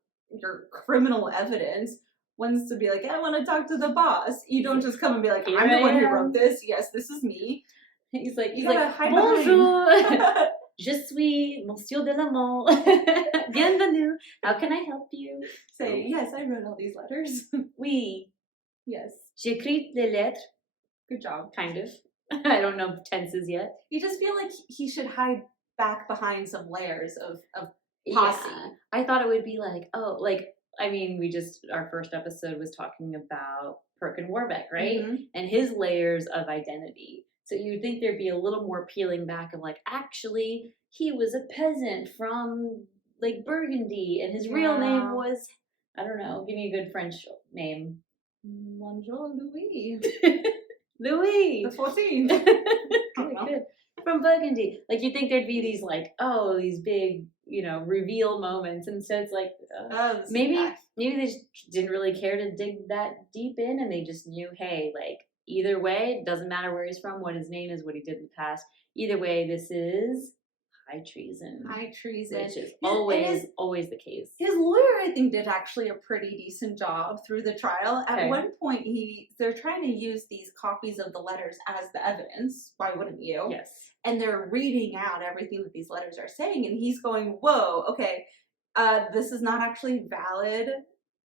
criminal evidence wants to be like, I want to talk to the boss, you don't just come and be like, I'm the one who wrote this. Yes, this is me. He's like, hide bonjour. Je suis Monsieur de la Motte. Bienvenue. How can I help you? Say, yes, I wrote all these letters. Oui. Yes. J'écris les lettres. Good job. Kind of. I don't know tenses yet. You just feel like he should hide back behind some layers of posse. Yeah. I thought it would be like, our first episode was talking about Perkin Warbeck, right? Mm-hmm. And his layers of identity. So you'd think there'd be a little more peeling back of like, actually, he was a peasant from like Burgundy, and his real name was, I don't know, give me a good French name. Bonjour, Louis. Louis. The 14th. Good. From Burgundy. Like, you think there'd be these like, these big, reveal moments. And so it's like, maybe they just didn't really care to dig that deep in, and they just knew, hey, like, either way, it doesn't matter where he's from, what his name is, what he did in the past. Either way, this is high treason. High treason. Which is always the case. His lawyer, I think, did actually a pretty decent job through the trial. At one point, they're trying to use these copies of the letters as the evidence. Why wouldn't you? Yes. And they're reading out everything that these letters are saying, and he's going, whoa, okay, this is not actually valid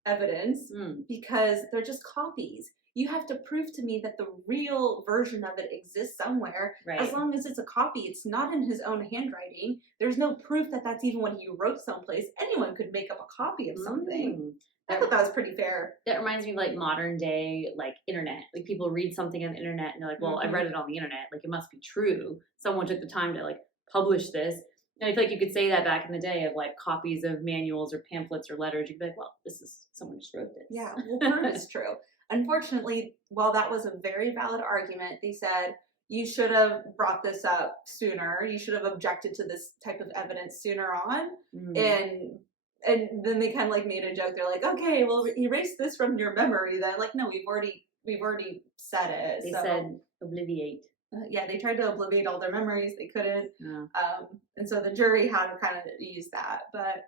evidence because they're just copies. You have to prove to me that the real version of it exists somewhere. Right. As long as it's a copy, it's not in his own handwriting. There's no proof that that's even what he wrote someplace. Anyone could make up a copy of something. I thought that was pretty fair. That reminds me of like modern day, like internet. Like people read something on the internet and they're like, well, I read it on the internet. Like it must be true. Someone took the time to like publish this. And I feel like you could say that back in the day of like copies of manuals or pamphlets or letters. You'd be like, well, someone just wrote this. Yeah, well, prove it's true. Unfortunately, while that was a very valid argument, they said, you should have brought this up sooner. You should have objected to this type of evidence sooner on. And then they kind of like made a joke. They're like, okay, well, erase this from your memory then. Like, no, we've already said it. They said obliviate. Yeah, they tried to obliviate all their memories. They couldn't. And so the jury had to kind of use that. But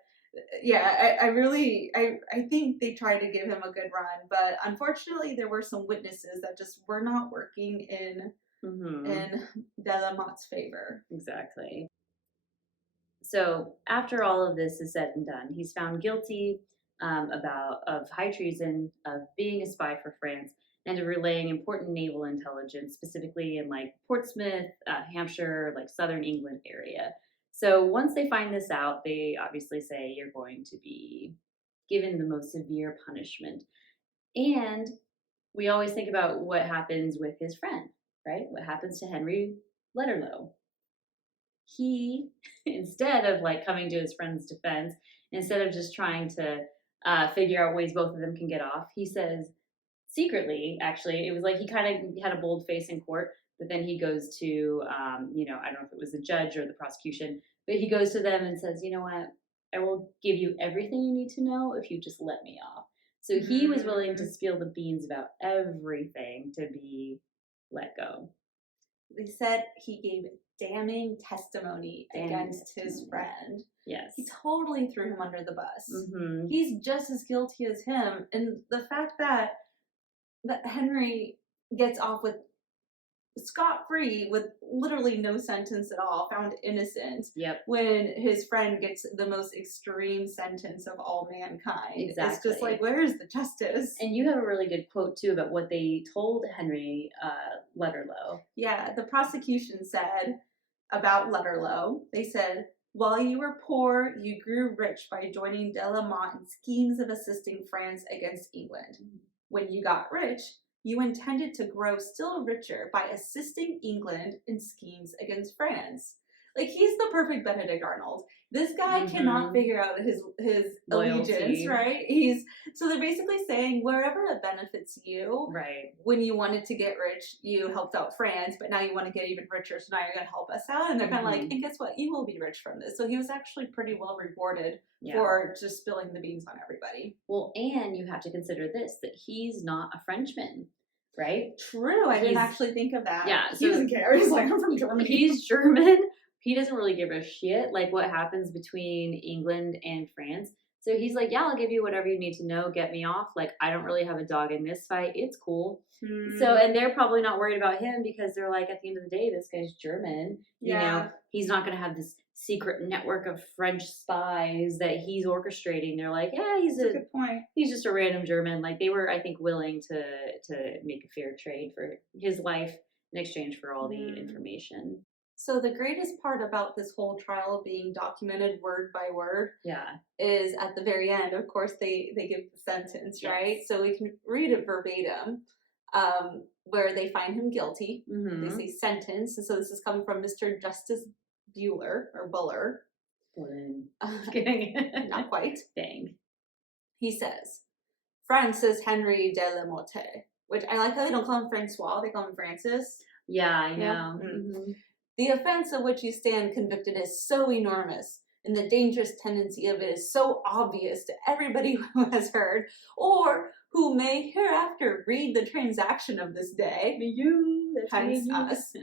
yeah, I think they tried to give him a good run. But unfortunately, there were some witnesses that just were not working in de la Motte's favor. Exactly. So after all of this is said and done, he's found guilty of high treason, of being a spy for France, and of relaying important naval intelligence, specifically in like Portsmouth, Hampshire, like southern England area. So once they find this out, they obviously say you're going to be given the most severe punishment. And we always think about what happens with his friend, right? What happens to Henry Letterlow? He, instead of like coming to his friend's defense, instead of just trying to figure out ways both of them can get off, he says secretly, actually, it was like he kind of had a bold face in court, but then he goes to, I don't know if it was the judge or the prosecution, but he goes to them and says, you know what, I will give you everything you need to know if you just let me off. So he was willing to spill the beans about everything to be let go. They said he gave damning testimony against his friend. Yes. He totally threw him under the bus. He's just as guilty as him. And the fact that Henry gets off with scot-free with literally no sentence at all, found innocent, when his friend gets the most extreme sentence of all mankind. Exactly. It's just like, where is the justice? And you have a really good quote, too, about what they told Henry Letterlow. Yeah, the prosecution said about Letterlow, they said, while you were poor, you grew rich by joining de la Motte in schemes of assisting France against England. When you got rich, you intended to grow still richer by assisting England in schemes against France. Like, he's the perfect Benedict Arnold. This guy cannot figure out his allegiance, right? So they're basically saying wherever it benefits you, right? When you wanted to get rich, you helped out France, but now you want to get even richer, so now you're going to help us out. And they're kind of like, and guess what? You will be rich from this. So he was actually pretty well rewarded for just spilling the beans on everybody. Well, and you have to consider this, that he's not a Frenchman. Right? True. I didn't actually think of that. Yeah. He doesn't care. He's like, I'm from Germany. He's German. He doesn't really give a shit like what happens between England and France. So he's like, yeah, I'll give you whatever you need to know. Get me off. Like, I don't really have a dog in this fight. It's cool. So, and they're probably not worried about him because they're like, at the end of the day, this guy's German. You know, he's not going to have this secret network of French spies that he's orchestrating. They're like, yeah, That's a good point. He's just a random German. Like, they were, I think, willing to make a fair trade for his life in exchange for all the information. So the greatest part about this whole trial being documented word by word is at the very end, of course, they give the sentence, right? So we can read it verbatim, where they find him guilty. They say sentence. And so this is coming from Mr. Justice Buller. Not quite. Dang. He says, Francis Henry de la Motte, which I like how they don't call him Francois, they call him Francis. Yeah, I know. The offense of which you stand convicted is so enormous, and the dangerous tendency of it is so obvious to everybody who has heard, or who may hereafter read the transaction of this day, hence us,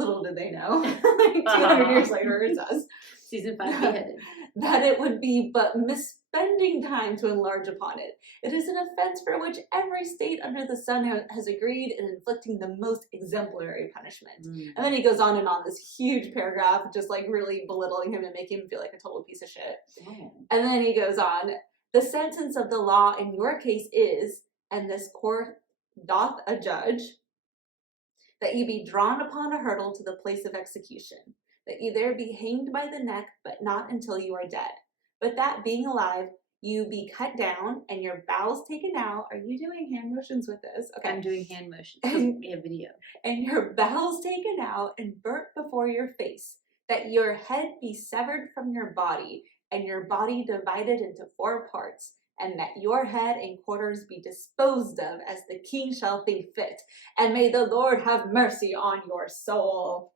little did they know, like 200 years later it says, Season 5 beheaded. that it would be but misspending time to enlarge upon it. It is an offense for which every state under the sun has agreed in inflicting the most exemplary punishment. And then he goes on and on this huge paragraph, just like really belittling him and making him feel like a total piece of shit. Oh. And then he goes on, the sentence of the law in your case is, and this court doth adjudge, that you be drawn upon a hurdle to the place of execution, that you there be hanged by the neck, but not until you are dead. But that being alive, you be cut down and your bowels taken out. Are you doing hand motions with this? Okay. I'm doing hand motions. We have video. And your bowels taken out and burnt before your face, that your head be severed from your body, and your body divided into 4 parts, and that your head and quarters be disposed of as the king shall think fit. And may the Lord have mercy on your soul.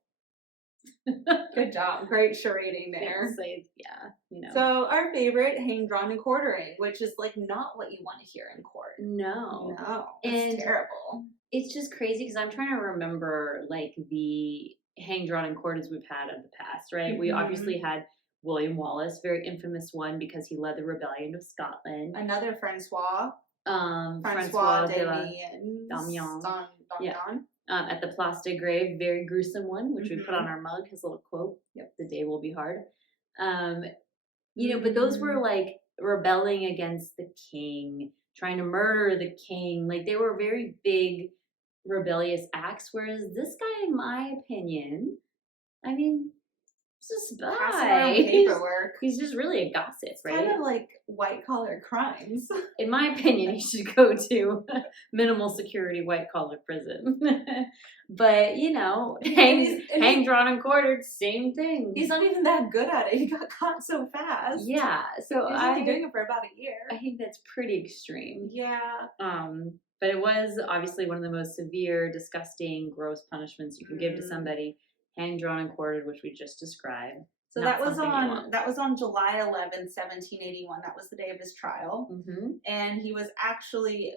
Good job. Great charading there. Yeah, you know. So our favorite, hang, drawn, and quartering, which is like not what you want to hear in court. No. It's terrible. It's just crazy because I'm trying to remember like the hang, drawn, and quarters we've had of the past, right? Mm-hmm. We obviously had William Wallace, very infamous one because he led the rebellion of Scotland. Another Francois. Francois de Damiens. Yeah. At the Place de Grève, very gruesome one, which we put on our mug, his little quote. Yep, the day will be hard. You know, but those were like rebelling against the king, trying to murder the king. Like they were very big rebellious acts, whereas this guy, in my opinion, I mean, he's just a spy. Paperwork. He's just really a gossip, right? Kind of like white collar crimes. In my opinion, he should go to minimal security white collar prison. But you know, hang, drawn, and quartered, same thing. He's not even that good at it. He got caught so fast. Yeah, so he's only doing it for about a year. I think that's pretty extreme. Yeah. But it was obviously one of the most severe, disgusting, gross punishments you can give to somebody. Hang, drawn, and quartered, which we just described. So that was on July 11th, 1781. That was the day of his trial. Mm-hmm. And he was actually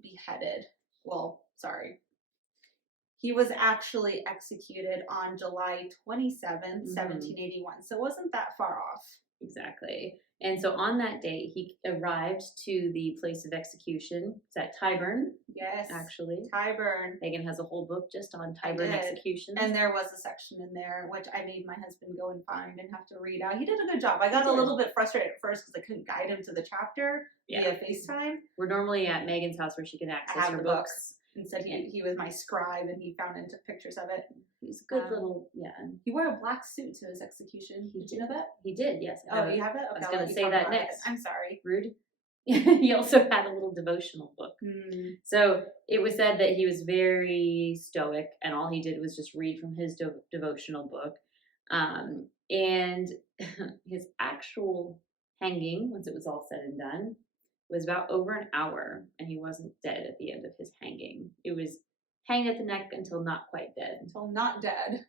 beheaded. Well, sorry. He was actually executed on July 27th, 1781. So it wasn't that far off. Exactly. And so on that day, he arrived to the place of execution. It's at Tyburn. Yes. Actually. Tyburn. Megan has a whole book just on Tyburn executions. And there was a section in there, which I made my husband go and find and have to read out. He did a good job. I got a little bit frustrated at first because I couldn't guide him to the chapter via FaceTime. We're normally at Megan's house where she can access her books. Instead, he was my scribe, and he found and took pictures of it. He's a good little, He wore a black suit to his execution. Did you know that? He did, yes. Oh, you have it? Okay, I was going to say that next. I'm sorry. Rude. He also had a little devotional book. So it was said that he was very stoic, and all he did was just read from his devotional book. And his actual hanging, once it was all said and done, was about over an hour, and he wasn't dead at the end of his hanging. It was hanged at the neck until not quite dead. Until not dead.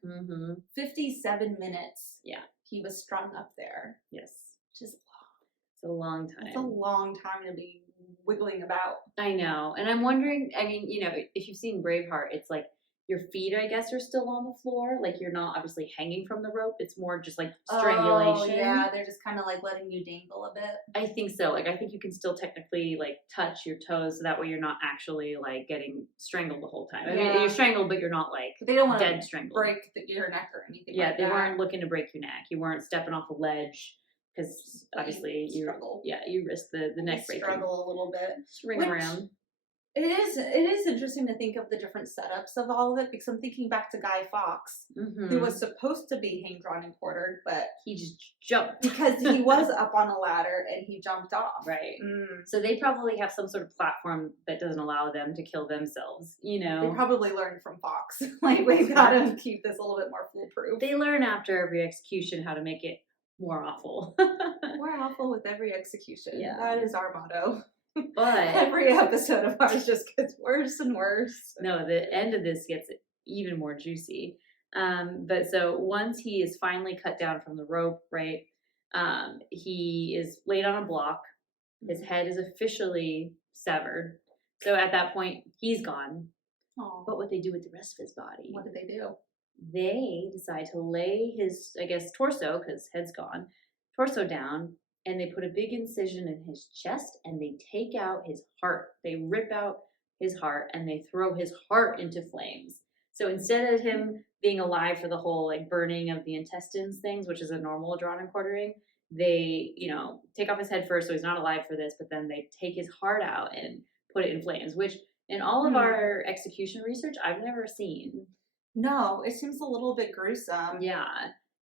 57 minutes. Yeah. He was strung up there. Yes. Which is long. It's a long time. It's a long time to be wiggling about. I know. And I'm wondering, I mean, you know, if you've seen Braveheart, it's like your feet, I guess, are still on the floor. Like you're not obviously hanging from the rope. It's more just like strangulation. Oh, yeah. They're just kind of like letting you dangle a bit. I think so. Like I think you can still technically like touch your toes, so that way you're not actually like getting strangled the whole time. I mean, you're strangled, but you're not like but they don't want dead to strangled. Break your neck or anything. Yeah, like they that. weren't looking to break your neck. You weren't stepping off a ledge because obviously you struggle. Yeah, you risk the neck breaking. Struggle a little bit. Ring around. It is interesting to think of the different setups of all of it, because I'm thinking back to Guy Fawkes, who was supposed to be hang, drawn, and quartered, but he just jumped because he was up on a ladder and he jumped off. Right. So they probably have some sort of platform that doesn't allow them to kill themselves. You know, they probably learned from Fawkes. Like we've got to keep this a little bit more foolproof. They learn after every execution how to make it more awful. More awful with every execution. Yeah, that is our motto. But every episode of ours just gets worse and worse. No, the end of this gets even more juicy. But so once he is finally cut down from the rope, right, he is laid on a block. His head is officially severed. So at that point, he's gone. Aww. But what they do with the rest of his body? What did they do? they decide to lay his, I guess, torso, because head's gone, torso down, and they put a big incision in his chest, and they take out his heart. They rip out his heart, and they throw his heart into flames. So instead of him being alive for the whole like burning of the intestines things, which is a normal drawn and quartering, they, take off his head first, so he's not alive for this, but then they take his heart out and put it in flames, which in all of our execution research, I've never seen. No, it seems a little bit gruesome. Yeah.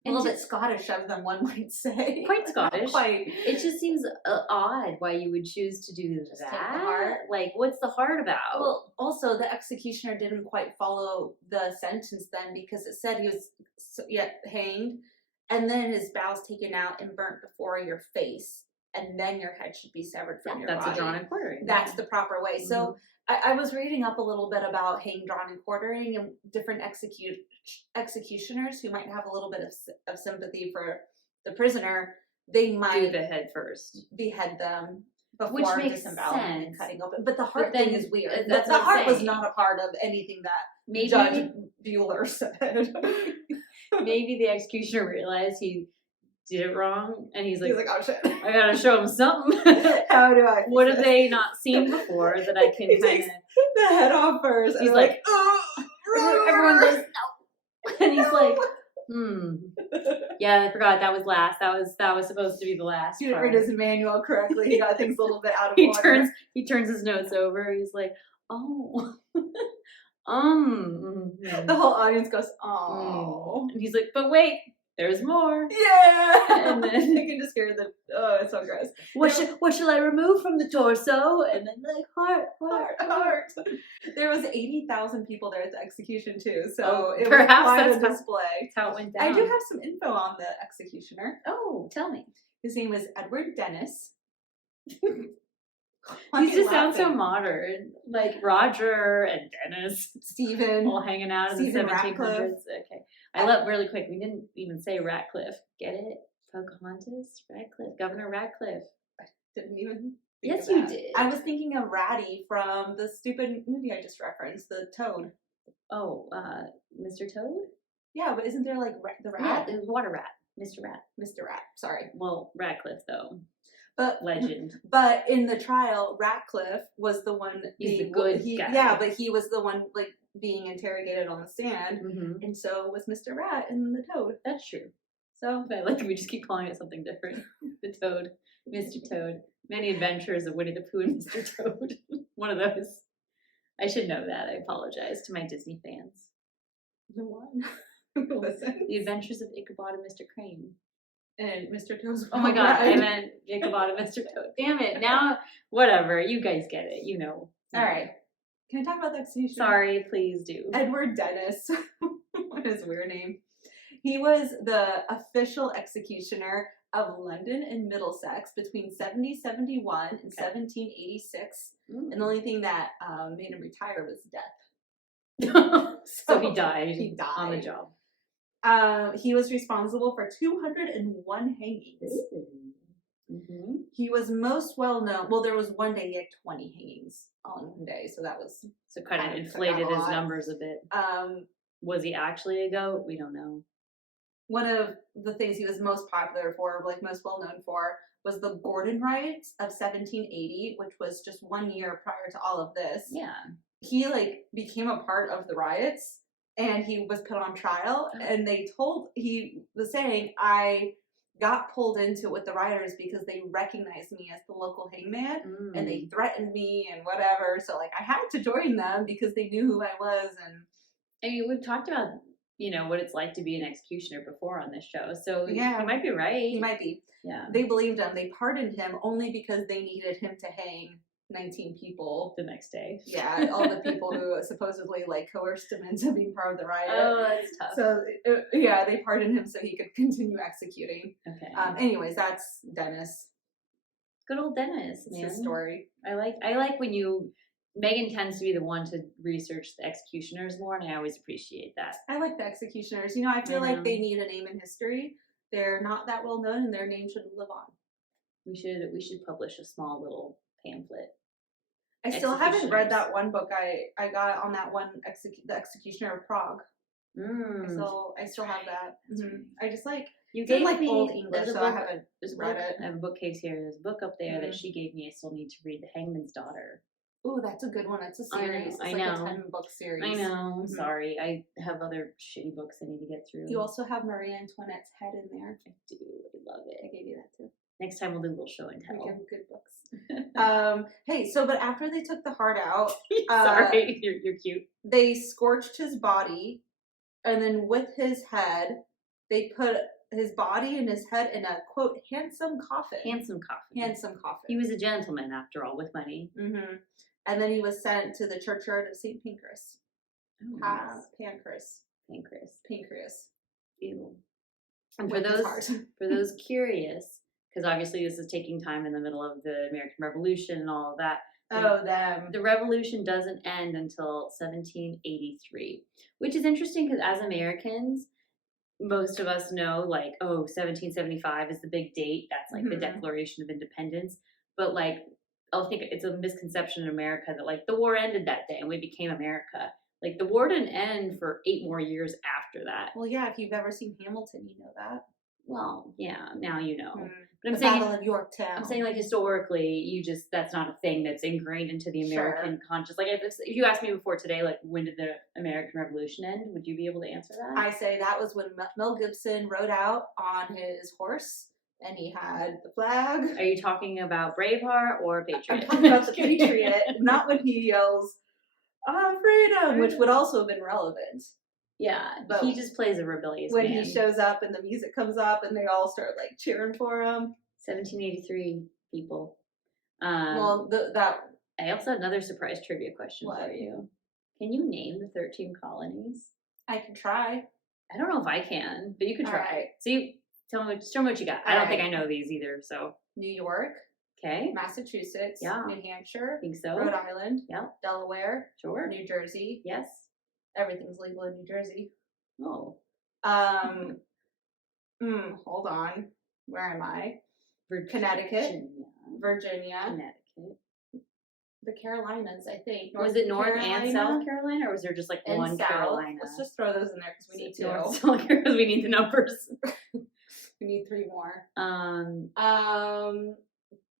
A little bit Scottish of them, one might say. Quite Scottish. Quite. It just seems odd why you would choose to do Just that. take the heart. Like, what's the heart about? Well, also, the executioner didn't quite follow the sentence then, because it said he was hanged, and then his bowels taken out and burnt before your face, and then your head should be severed from your body. That's a drawn and quartering. That's the proper way. Mm-hmm. So I was reading up a little bit about hang, drawn, and quartering, and different executioners who might have a little bit of sympathy for the prisoner. They might do the head first, behead them before which makes disembowelment and cutting open. But the heart then, thing is weird. That's the heart was not a part of anything that maybe Judge Bueller said. Maybe the executioner realized he did it wrong, and he's like, oh shit, I gotta show him something. How do I? What have they not seen before that I can kind of? The head off first. He's like, everyone goes no, and he's like, yeah, I forgot that was last. That was supposed to be the last. He didn't part. read his manual correctly. He got things a little bit out of order. He turns his notes over. He's like, oh. The whole audience goes, oh. And he's like, but wait, there's more. Yeah. And then you can just hear it's so gross. What shall I remove from the torso? And then like heart. There was 80,000 people there at the execution too, so it was perhaps quite that's a display. That's how it went down. I do have some info on the executioner. Oh, tell me. His name was Edward Dennis. These just sound so modern, like Roger and Dennis, Stephen, all hanging out in the 1700s. Okay, I love really quick. We didn't even say Ratcliffe. Get it? Pocahontas, Ratcliffe, Governor Ratcliffe. I didn't even. Yes, you did. I was thinking of Ratty from the stupid movie I just referenced, the Toad. Oh, Mr. Toad. Yeah, but isn't there like the rat? Yeah, it was Water Rat, Mr. Rat. Mr. Rat. Sorry. Well, Ratcliffe though. But legend. But in the trial, Ratcliffe was the one. He's the good guy. Yeah, but he was the one like being interrogated on the stand, and so was Mr. Rat and the Toad. That's true. So I like we just keep calling it something different. The Toad, Mr. Toad. Many Adventures of Winnie the Pooh and Mr. Toad. One of those. I should know that. I apologize to my Disney fans. The one. Listen. The Adventures of Ichabod and Mr. Crane. And Mr. Toad's. Oh my god, I meant Ichabod and Mr. Toad. Damn it. Now, whatever. You guys get it. You know. All right. Can I talk about the execution? Sorry, please do. Edward Dennis. What is his weird name? He was the official executioner of London and Middlesex between 1771 and 1786. And the only thing that made him retire was death. So he died. He died on the job. He was responsible for 201 hangings. He was most well known. Well, there was one day he had 20 hangings on one day, so that was kind of inflated his numbers a bit. Was he actually a goat? We don't know. One of the things he was most popular for, like most well known for, was the Gordon Riots of 1780, which was just 1 year prior to all of this. Yeah. He became a part of the riots, and he was put on trial, and he was saying, I got pulled into it with the rioters because they recognized me as the local hangman, and they threatened me and whatever, so I had to join them because they knew who I was. And I mean, we've talked about what it's like to be an executioner before on this show, so yeah, he might be right. He might be. Yeah. They believed him. They pardoned him only because they needed him to hang 19 people the next day. Yeah, all the people who supposedly coerced him into being part of the riot. Oh, that's tough. So they pardoned him so he could continue executing. Okay. Anyways, that's Dennis. Good old Dennis, man. It's his story. I like when Megan tends to be the one to research the executioners more, and I always appreciate that. I like the executioners. I feel like they need a name in history. They're not that well known, and their name should live on. We should publish a small little pamphlet. I still haven't read that one book I got on that one, The Executioner of Prague. I still have that. I just like you it's gave in, like me old English, so I haven't read it. I have a bookcase here. There's a book up there that she gave me. I still need to read, The Hangman's Daughter. Ooh, that's a good one. It's a series. It's I like know. a 10-book series. I know. I'm sorry. I have other shitty books I need to get through. You also have Marie Antoinette's head in there. I do. I love it. I gave you that too. Next time we'll do a little show and tell. We give good books. Hey, so but after they took the heart out, sorry, you're cute. They scorched his body, and then with his head, they put his body and his head in a quote handsome coffin. Handsome coffin. Handsome coffin. He was a gentleman after all, with money. And then he was sent to the churchyard of St. Pancras. Oh, nice. Pancras. Ew. And for those curious, because obviously this is taking time in the middle of the American Revolution and all of that. The revolution doesn't end until 1783, which is interesting because as Americans, most of us know, like, 1775 is the big date. That's like the Declaration of Independence. But like, I think it's a misconception in America that like the war ended that day and we became America. Like the war didn't end for 8 more years after that. Well, yeah, if you've ever seen Hamilton, you know that. Well, yeah, now you know. But I'm saying Battle of Yorktown. I'm saying like historically, that's not a thing that's ingrained into the American conscious. Like if you asked me before today, like when did the American Revolution end? Would you be able to answer that? I say that was when Mel Gibson rode out on his horse. And he had the flag. Are you talking about Braveheart or Patriot? I'm talking about the Patriot, not when he yells, freedom, which would also have been relevant. Yeah, but he just plays a rebellious when man. He shows up and the music comes up and they all start like cheering for him. 1783 people. I also had another surprise trivia question for you. Can you name the 13 colonies? I can try. I don't know if I can, but you could try. Right. See, show me what you got. I don't think I know these either. So New York. Okay. Massachusetts. Yeah. New Hampshire. I think so. Rhode Island. Yeah. Delaware. Sure. New Jersey. Yes. Everything's legal in New Jersey. Oh. Hold on. Where am I? Connecticut. Virginia. Connecticut. The Carolinas, I think. Was it North and South Carolina, or was there just like one South. Carolina? Let's just throw those in there because we need to. North, South Carolina, because we need the numbers. We need 3 more.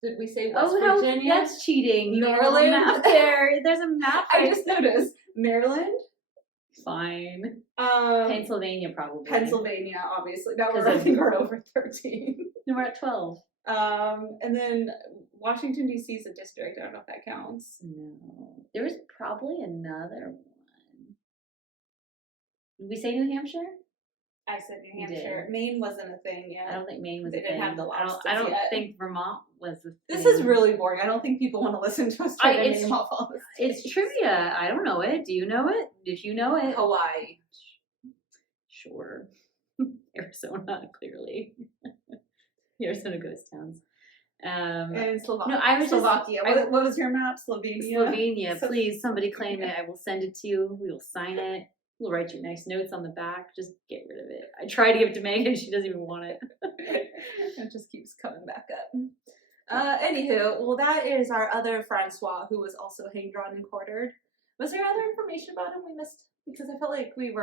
Did we say West Virginia? Virginia? That's cheating. Maryland. Map there. There's a map. I just noticed. Maryland. Fine. Pennsylvania, probably. Pennsylvania, obviously. Now I think we're over 13. No, we're at 12. And then Washington, D.C. is a district. I don't know if that counts. No. There was probably another one. Did we say New Hampshire? I said New Hampshire. Maine wasn't a thing yet. I don't think Maine was a thing. They didn't have the lobsters I don't yet. think Vermont was a thing. This is really boring. I don't think people want to listen to us try to name off all this. It's trivia. I don't know it. Do you know it? If you know it. Hawaii. Sure. Arizona, clearly. Arizona ghost towns. And Slovakia. No, I was Slovakia. What was your map? Slovenia. Slovenia. Please, somebody claim it. I will send it to you. We will sign it. We'll write you nice notes on the back. Just get rid of it. I tried to give it to Megan. She doesn't even want it. It just keeps coming back up. Anywho, well, that is our other Francois, who was also hanged, drawn, and quartered. Was there other information about him we missed? Because I felt like we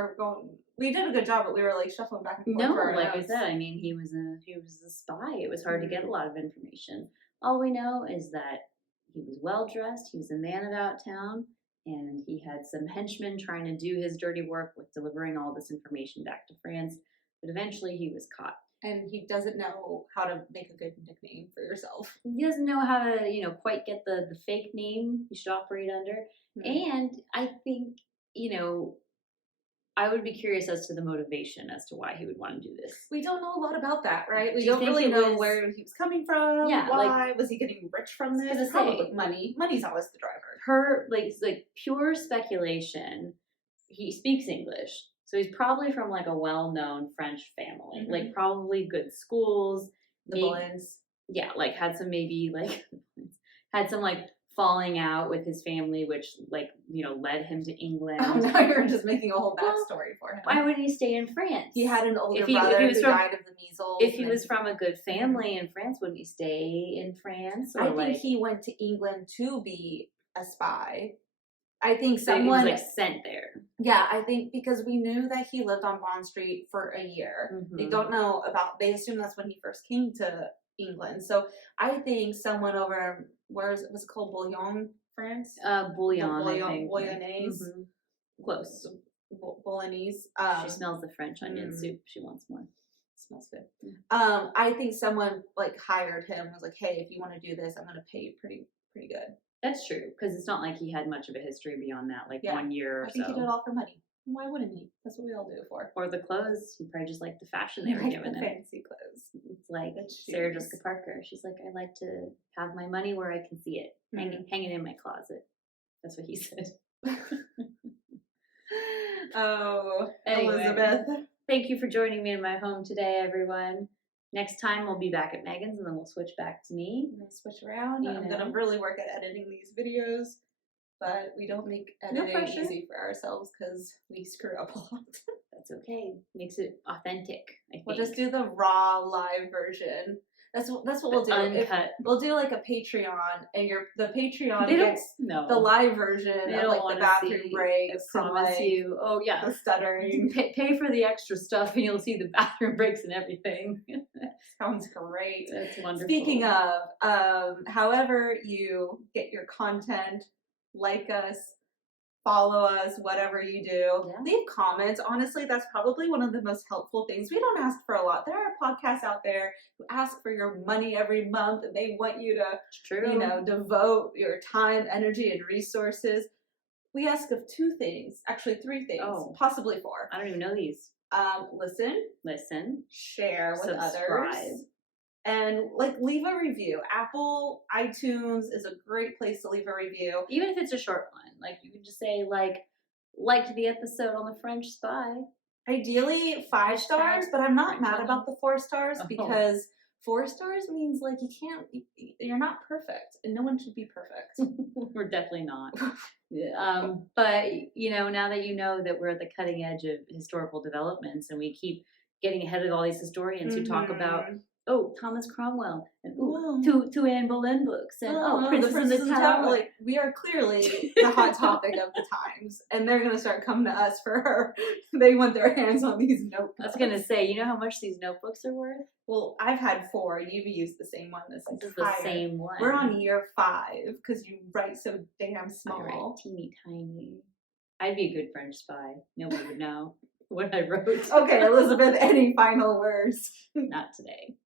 did a good job, but we were like shuffling back and forth. No, like I said, I mean, he was a spy. It was hard to get a lot of information. All we know is that he was well dressed. He was a man about town, and he had some henchmen trying to do his dirty work with delivering all this information back to France. But eventually, he was caught. And he doesn't know how to make a good nickname for yourself. He doesn't know how to, quite get the fake name you should operate under. Mm-hmm. And I think, I would be curious as to the motivation as to why he would want to do this. We don't know a lot about that, right? We don't really know where he was coming from. Yeah, why was he getting rich from this? Probably money. Money's always the driver. Her pure speculation. He speaks English, so he's probably from like a well-known French family, mm-hmm. like probably good schools. The Boleyns. Yeah, had some falling out with his family, which led him to England. Oh, now you're just making a whole backstory for him. Why would he stay in France? He had an older brother who died of the measles. If he was from a good family in France, wouldn't he stay in France? I think he went to England to be a spy I think So he someone was like sent there. Yeah, I think because we knew that he lived on Bond Street for a year. They don't know about. They assume that's when he first came to England. So I think someone over what's it called, Bouillon, France? Bouillon, I think. Bolognese. Close. Bolognese. She smells the French onion soup. She wants more. Smells good. I think someone like hired him. Was like, hey, if you want to do this, I'm going to pay you pretty good. That's true, because it's not like he had much of a history beyond that, like 1 year or so. I think he did it all for money. Why wouldn't he? That's what we all do it for. Or the clothes. He probably just liked the fashion they were giving him. Fancy clothes. It's like Sarah Jessica Parker. She's like, I like to have my money where I can see it, hanging in my closet. That's what he said. Oh, anyway, Elizabeth. Thank you for joining me in my home today, everyone. Next time we'll be back at Megan's, and then we'll switch back to me. I'm gonna switch around. I'm gonna really work at editing these videos, but we don't make editing easy for ourselves because we screw up a lot. That's okay. Makes it authentic. I think. We'll just do the raw live version. That's what we'll do. Uncut. We'll do like a Patreon, and the Patreon gets the live version of like the bathroom breaks. I promise you. Oh yeah, the stuttering. Pay for the extra stuff, and you'll see the bathroom breaks and everything. Sounds great. That's wonderful. Speaking of, however you get your content, like us, follow us, whatever you do. Yeah. Leave comments. Honestly, that's probably one of the most helpful things. We don't ask for a lot. There are podcasts out there who ask for your money every month, and they want you to, devote your time, energy, and resources. We ask of 2 things, actually 3 things, possibly 4. I don't even know these. Listen, share with others, and leave a review. Apple iTunes is a great place to leave a review, even if it's a short one. Like you can just say liked the episode on the French Spy. Ideally 5 stars, but I'm not mad about the 4 stars because 4 stars means you're not perfect, and no one should be perfect. We're definitely not. But now that you know that we're at the cutting edge of historical developments, and we keep getting ahead of all these historians who talk about Thomas Cromwell and two Anne Boleyn books and Princess in the Tower. We are clearly the hot topic of the times, and they're gonna start coming to us for they want their hands on these notebooks. I was gonna say, you know how much these notebooks are worth? Well, I've had 4. You've used the same one this is the same one. We're on year 5 because you write so damn small. I write teeny tiny. I'd be a good French spy. Nobody would know what I wrote. Okay, Elizabeth, any final words? Not today.